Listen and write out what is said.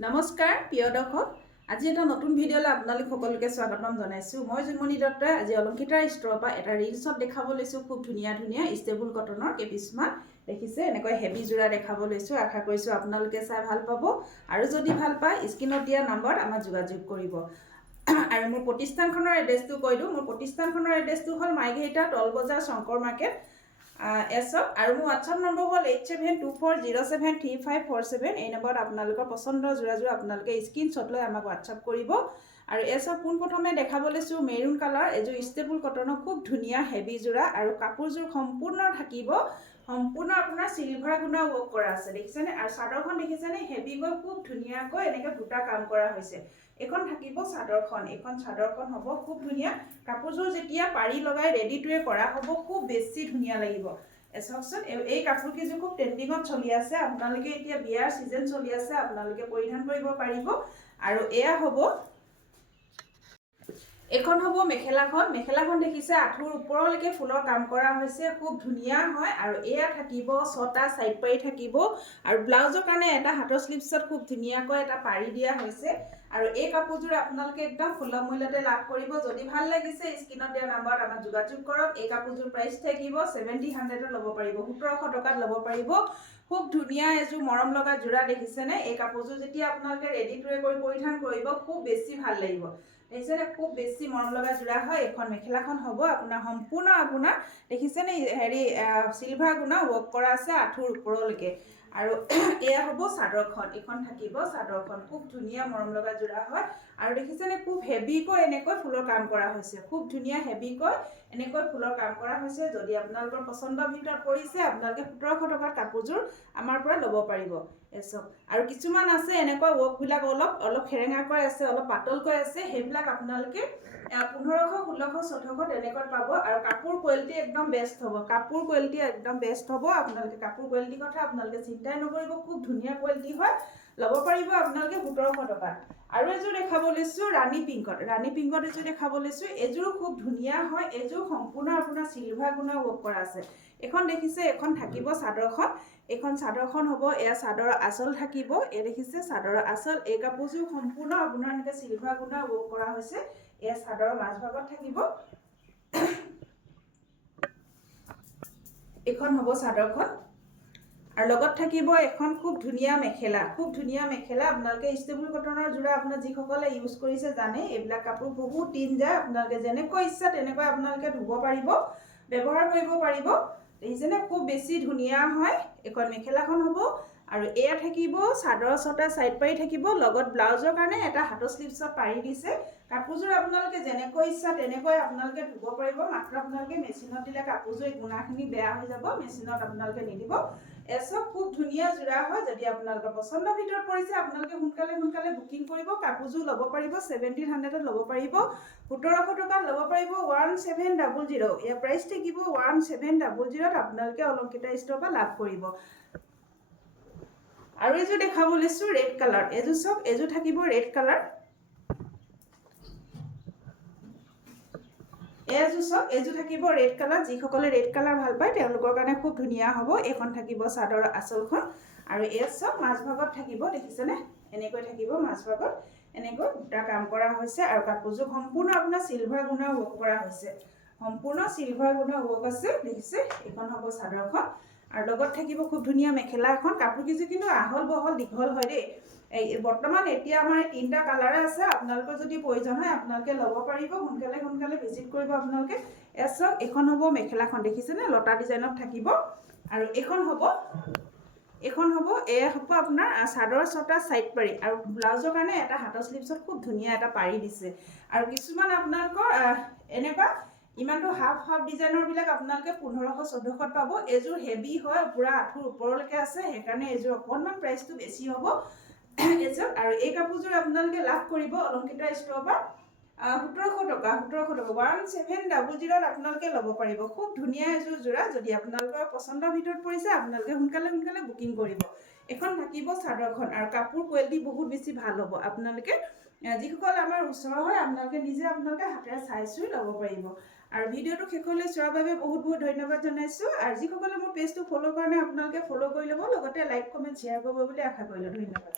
নমস্কাৰ প্ৰিয় দৰ্শক, আজি এটা নতুন ভিডিঅ'লৈ আপোনালোক সকলোকে স্বাগতম জনাইছোঁ। মই জুমনি দত্তই আজি অলংকিতাৰ ষ্টৰৰ পৰা এটা ৰিলছত দেখাব লৈছোঁ খুব ধুনীয়া ধুনীয়া ষ্টেবল কটনৰ কেইপিছমান দেখিছে এনেকৈ হেভি যোৰা দেখাব লৈছোঁ। আশা কৰিছোঁ আপোনালোকে চাই ভাল পাব আৰু যদি ভাল পায় স্ক্ৰীনত দিয়া নম্বৰত আমাক যোগাযোগ কৰিব। আৰু মোৰ প্ৰতিষ্ঠানখনৰ এড্ৰেছটো কৈ দিওঁ। মোৰ প্ৰতিষ্ঠানখনৰ এড্ৰেছটো হ'ল মাৰ্ঘেৰিটা টল বজাৰ শংকৰ মাৰ্কেট এছত, আৰু মোৰ হোৱাটছআপ নম্বৰ হ'ল 8724073547। এই নম্বৰত আপোনালোকৰ পচন্দৰ যোৰাযোৰ আপোনালোকে স্ক্ৰীনশ্বট লৈ আমাক হোৱাটছআপ কৰিব। আৰু এছত পোনপ্ৰথমে দেখাব লৈছোঁ মেৰুন কালাৰ এযোৰ ষ্টেবল কটনৰ খুব ধুনীয়া হেভি যোৰা, আৰু কাপোৰযোৰ সম্পূৰ্ণ থাকিব সম্পূৰ্ণ আপোনাৰ চিলভাৰ গুণা ৱৰ্ক কৰা আছে দেখিছেনে। আৰু চাদৰখন দেখিছেনে হেভিকৈ খুব ধুনীয়াকৈ এনেকৈ দুটা কাম কৰা হৈছে। এইখন থাকিব চাদৰখন, এইখন চাদৰখন হ'ব খুব ধুনীয়া। কাপোৰযোৰ যেতিয়া পাৰি লগাই ৰেডি টুৱে কৰা হ'ব খুব বেছি ধুনীয়া লাগিব। চাওকচোন এই কাপোৰ কেইযোৰ খুব ট্ৰেণ্ডিঙত চলি আছে, আপোনালোকে এতিয়া বিয়াৰ ছিজন চলি আছে, আপোনালোকে পৰিধান কৰিব পাৰিব। আৰু এয়া হ'ব এখন হ'ব মেখেলাখন। মেখেলাখন দেখিছে আঁঠুৰ ওপৰলৈকে ফুলৰ কাম কৰা হৈছে, খুব ধুনীয়া হয়। আৰু এয়া থাকিব ছটা চাইড পাৰি থাকিব, আৰু ব্লাউজৰ কাৰণে এটা হাতৰ স্লিপছত খুব ধুনীয়াকৈ এটা পাৰি দিয়া হৈছে। আৰু এই কাপোৰযোৰ আপোনালোকে একদম সুলভ মূল্যতে লাভ কৰিব। যদি ভাল লাগিছে স্ক্ৰীনত দিয়া নম্বৰত আমাক যোগাযোগ কৰক। এই কাপোৰযোৰ প্ৰাইচ থাকিব 1700 ল'ব পাৰিব, 1700 টকাত ল'ব পাৰিব। খুব ধুনীয়া এযোৰ মৰম লগা যোৰা দেখিছেনে। এই কাপোৰযোৰ যেতিয়া আপোনালোকে ৰেডি টুৱে কৰি পৰিধান কৰিব খুব বেছি ভাল লাগিব দেখিছেনে। খুব বেছি মৰম লগা যোৰা হয়। এইখন মেখেলাখন হ'ব আপোনাৰ সম্পূৰ্ণ আপোনাৰ দেখিছেনে হেৰি চিলভাৰ গুণা ৱৰ্ক কৰা আছে আঁঠুৰ ওপৰলৈকে। আৰু এয়া হ'ব চাদৰখন, এইখন থাকিব চাদৰখন খুব ধুনীয়া মৰম লগা যোৰা হয়। আৰু দেখিছেনে খুব হেভিকৈ এনেকৈ ফুলৰ কাম কৰা হৈছে, খুব ধুনীয়া হেভিকৈ এনেকৈ ফুলৰ কাম কৰা হৈছে। যদি আপোনালোকৰ পচন্দৰ ভিতৰত পৰিছে আপোনালোকে 1700 টকাত কাপোৰযোৰ আমাৰ পৰা ল'ব পাৰিব। এচক আৰু কিছুমান আছে এনেকুৱা ৱৰ্কবিলাক অলপ খেৰেঙাকৈ আছে, অলপ পাতলকৈ আছে, সেইবিলাক আপোনালোকে 1500, 1600, 1400 তেনেকৈ পাব। আৰু কাপোৰ কোৱালিটি একদম বেষ্ট হ'ব, কাপোৰ কোৱালিটি একদম বেষ্ট হ'ব। আপোনালোকে কাপোৰ কোৱালিটিৰ কথা আপোনালোকে চিন্তাই নকৰিব, খুব ধুনীয়া কোৱালিটি হয়, ল'ব পাৰিব আপোনালোকে 1700 টকাত। আৰু এযোৰ দেখাব লৈছোঁ ৰাণী পিংকত, ৰাণী পিংকত এযোৰ দেখাব লৈছোঁ। এযোৰো খুব ধুনীয়া হয়, এযোৰ সম্পূৰ্ণ আপোনাৰ চিলভাৰ গুণা ৱৰ্ক কৰা আছে। এখন দেখিছে এখন থাকিব চাদৰখন, এইখন চাদৰখন হ'ব, এয়া চাদৰৰ আঁচল থাকিব, এই দেখিছে চাদৰৰ আঁচল। এই কাপোৰযোৰ সম্পূৰ্ণ আপোনাৰ এনেকৈ চিলভাৰ গুণা ৱৰ্ক কৰা হৈছে। এয়া চাদৰৰ মাজভাগত থাকিব, এইখন হ'ব চাদৰখন। আৰু লগত থাকিব এখন খুব ধুনীয়া মেখেলা, খুব ধুনীয়া মেখেলা। আপোনালোকে ষ্টেবল কটনৰ যোৰা আপোনাৰ যিসকলে ইউজ কৰিছে জানে, এইবিলাক কাপোৰ বহুত দিন যায়। আপোনালোকে যেনেকৈ ইচ্ছা তেনেকৈ আপোনালোকে ধুব পাৰিব, ব্যৱহাৰ কৰিব পাৰিব দেখিছেনে। খুব বেছি ধুনীয়া হয়। এইখন মেখেলাখন হ'ব। আৰু এয়া থাকিব চাদৰ ছটা চাইড পাৰি থাকিব, লগত ব্লাউজৰ কাৰণে এটা হাতৰ স্লিপছত পাৰি দিছে। কাপোৰযোৰ আপোনালোকে যেনেকৈ ইচ্ছা তেনেকৈ আপোনালোকে ধুব পাৰিব, মাত্ৰ আপোনালোকে মেচিনত দিলে কাপোৰযোৰ এই গুণাখিনি বেয়া হৈ যাব, মেচিনত আপোনালোকে নিদিব। এচব খুব ধুনীয়া যোৰা হয়। যদি আপোনালোকৰ পচন্দৰ ভিতৰত পৰিছে আপোনালোকে সোনকালে বুকিং কৰিব, কাপোৰযোৰ ল'ব পাৰিব 1700 ল'ব পাৰিব, 1700 টকাত ল'ব পাৰিব 1700। ইয়াৰ প্ৰাইচ থাকিব 1700। আপোনালোকে অলংকিতা ষ্টৰৰ পৰা লাভ কৰিব। আৰু এযোৰ দেখাব লৈছোঁ ৰেড কালাৰ, এযোৰ চাওক, এযোৰ থাকিব ৰেড কালাৰ। এযোৰ চাওক, এযোৰ থাকিব ৰেড কালাৰ। যিসকলে ৰেড কালাৰ ভাল পায় তেওঁলোকৰ কাৰণে খুব ধুনীয়া হ'ব। এইখন থাকিব চাদৰৰ আঁচলখন। আৰু এই চাওক মাজভাগত থাকিব দেখিছেনে, এনেকৈ থাকিব মাজভাগত, এনেকৈ দুটা কাম কৰা হৈছে। আৰু কাপোৰযোৰ সম্পূৰ্ণ আপোনাৰ চিলভাৰ গুণা ৱৰ্ক কৰা হৈছে, সম্পূৰ্ণ চিলভাৰ গুণা ৱৰ্ক আছে দেখিছে। এইখন হ'ব চাদৰখন। আৰু লগত থাকিব খুব ধুনীয়া মেখেলা এখন। কাপোৰ কেইযোৰ কিন্তু আহল বহল দীঘল হয় দেই। বৰ্তমান এতিয়া আমাৰ 3টা কালাৰে আছে, আপোনালোকৰ যদি প্ৰয়োজন হয় আপোনালোকে ল'ব পাৰিব। সোনকালে ভিজিট কৰিব আপোনালোকে। চাওক এইখন হ'ব মেখেলাখন দেখিছেনে, লতা ডিজাইনত থাকিব। আৰু এইখন হ'ব এয়া হ'ব আপোনাৰ চাদৰ ছটা চাইড পাৰি, আৰু ব্লাউজৰ কাৰণে এটা হাতৰ স্লিপছত খুব ধুনীয়া এটা পাৰি দিছে। আৰু কিছুমান আপোনালোকৰ এনেকুৱা ইমানটো হাফ ডিজাইনৰ বিলাক আপোনালোকে 1500, 1400 পাব। এযোৰ হেভি হয়, পুৰা আঁঠুৰ ওপৰলৈকে আছে, সেইকাৰণে এযোৰ অকণমান প্ৰাইচটো বেছি হ'ব। আৰু এই কাপোৰযোৰ আপোনালোকে লাভ কৰিব অলংকিতা ষ্টৰৰ পৰা 1700 টকা, 1700 আপোনালোকে ল'ব পাৰিব। খুব ধুনীয়া এযোৰ যোৰা। যদি আপোনালোকৰ পচন্দৰ ভিতৰত পৰিছে আপোনালোকে সোনকালে বুকিং কৰিব। এখন থাকিব চাদৰখন। আৰু কাপোৰ কোৱালিটি বহুত বেছি ভাল হ'ব। আপোনালোকে যিসকল আমাৰ ওচৰৰ হয় আপোনালোকে নিজে হাতেৰে চাই চুই ল'ব পাৰিব। আৰু ভিডিঅ'টো শেষলৈ চোৱাৰ বাবে বহুত ধন্যবাদ জনাইছোঁ। আৰু যিসকলে মোৰ পেজটো ফ'ল' কৰা নাই আপোনালোকে ফ'ল' কৰি ল'ব, লগতে লাইক কমেণ্ট শ্বেয়াৰ কৰিব বুলি আশা কৰিলোঁ। ধন্যবাদ।